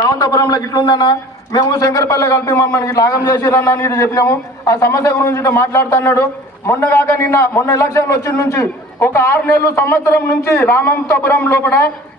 రావంతపురంలో ఇట్లుందన్నా మేము శంకరపల్లి కలిపి మమ్మల్ని ఇట్లా ఆగం చేసిరన్నా అని చెప్పినాము. ఆ సమస్య గురించి మాట్లాడుతున్నాడు. మొన్న ఎలక్షన్లు వచ్చిన నుంచి ఒక 6 నెలలు సంవత్సరం నుంచి రామంతపురం లోపల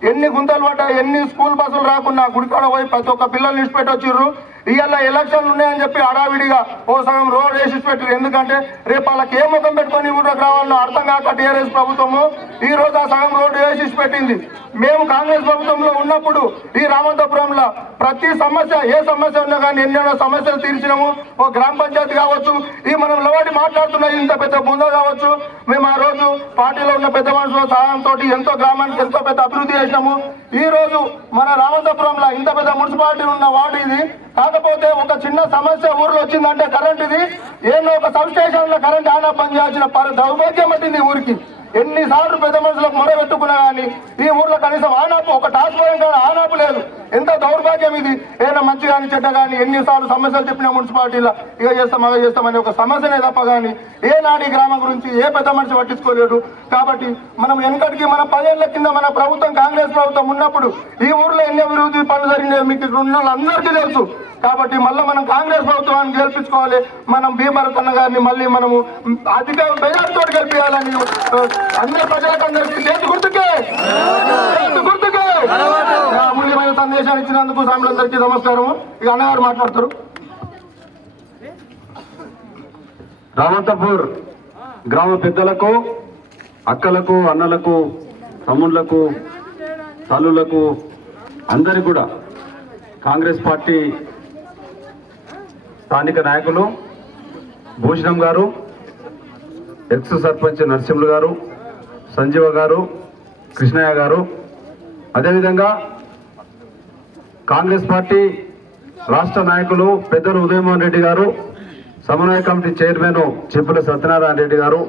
ఎన్ని గుంతలు పడ్డాయి, ఎన్ని స్కూల్ బస్సులు రాకున్నా గుడికాడ పోయి ప్రతి ఒక్క పిల్లల్ని ఇచ్చిపెట్టి వచ్చిర్రు. ఇవాళ ఎలక్షన్లు ఉన్నాయని చెప్పి హడావిడిగా ఓ సగం రోడ్ వేసి పెట్టారు. ఎందుకంటే రేపు వాళ్ళకి ఏ ముఖం పెట్టుకొని ఊళ్ళోకి రావాలో అర్థం కాక టీఆర్ఎస్ ప్రభుత్వము ఈ రోజు ఆ సగం రోడ్డు వేసి పెట్టింది. మేము కాంగ్రెస్ ప్రభుత్వంలో ఉన్నప్పుడు ఈ రామంతపురంలో ప్రతి సమస్య ఏ సమస్య ఉన్నా కానీ ఎన్నెన్నో సమస్యలు తీర్చినాము. ఓ గ్రామ పంచాయతీ కావచ్చు, ఈ మనం లవాడి మాట్లాడుతున్న ఇంత పెద్ద బృందం కావచ్చు, మేము ఆ రోజు పార్టీలో ఉన్న పెద్ద మనుషుల సహాయంతో ఎంతో గ్రామానికి ఎంతో పెద్ద అభివృద్ధి చేసినాము. ఈ రోజు మన రామంతపురంలో ఇంత పెద్ద మున్సిపాలిటీ ఉన్న వార్డు ఇది. కాకపోతే ఒక చిన్న సమస్య ఊర్లో వచ్చిందంటే కరెంట్ ఇది ఏదో ఒక సబ్ స్టేషన్ లో కరెంట్ ఆనా పనిచేయాల్సిన దౌర్భాగ్యం పట్టింది ఊరికి. ఎన్నిసార్లు పెద్ద మనుషులకు మొర పెట్టుకున్నా కానీ ఈ ఊర్లో కనీసం ఆనాపు ఒక ట్రాన్స్ఫారం కానీ ఆనాపు లేదు. ఎంత దౌర్భాగ్యం ఇది. ఏదైనా మంచి కానీ చెడ్డ కానీ ఎన్నిసార్లు సమస్యలు చెప్పిన మున్సిపాలిటీలో ఇక చేస్తాం అలా చేస్తామని ఒక సమస్యనే తప్ప కానీ ఏనాడు ఈ గ్రామం గురించి ఏ పెద్ద మనిషి పట్టించుకోలేడు. కాబట్టి మనం వెనకటికి మన 10 ఏళ్ల కింద మన ప్రభుత్వం కాంగ్రెస్ ప్రభుత్వం ఉన్నప్పుడు ఈ ఊర్లో ఎన్ని అభివృద్ధి పనులు జరిగినాయి మీకు ఇక్కడ ఉన్న అందరికీ తెలుసు. కాబట్టి మళ్ళీ మనం కాంగ్రెస్ ప్రభుత్వాన్ని గెలిపించుకోవాలి. మనం భీమరత్ అన్న గారిని మళ్ళీ మనము అధిక మెజార్టీతో గెలిపించాలని అందరి ప్రజలకందరికీ చేతి గుర్తుకే అమూల్యమైన సందేశాన్ని ఇచ్చినందుకు స్వాములందరికీ నమస్కారం. ఇక అన్నగారు మాట్లాడతారు. రామంతపూర్ గ్రామ పెద్దలకు, అక్కలకు, అన్నలకు, తమ్ముళ్లకు, తల్లులకు అందరికీ కూడా కాంగ్రెస్ పార్టీ స్థానిక నాయకులు భూషణం గారు, ఎక్స్ సర్పంచ్ నరసింహులు గారు, సంజీవ గారు, కృష్ణయ్య గారు, అదేవిధంగా కాంగ్రెస్ పార్టీ రాష్ట్ర నాయకులు పెద్దలు ఉదయమోహన్ రెడ్డి గారు, సమన్వయ కమిటీ చైర్మన్ చెప్పుల సత్యనారాయణ రెడ్డి గారు,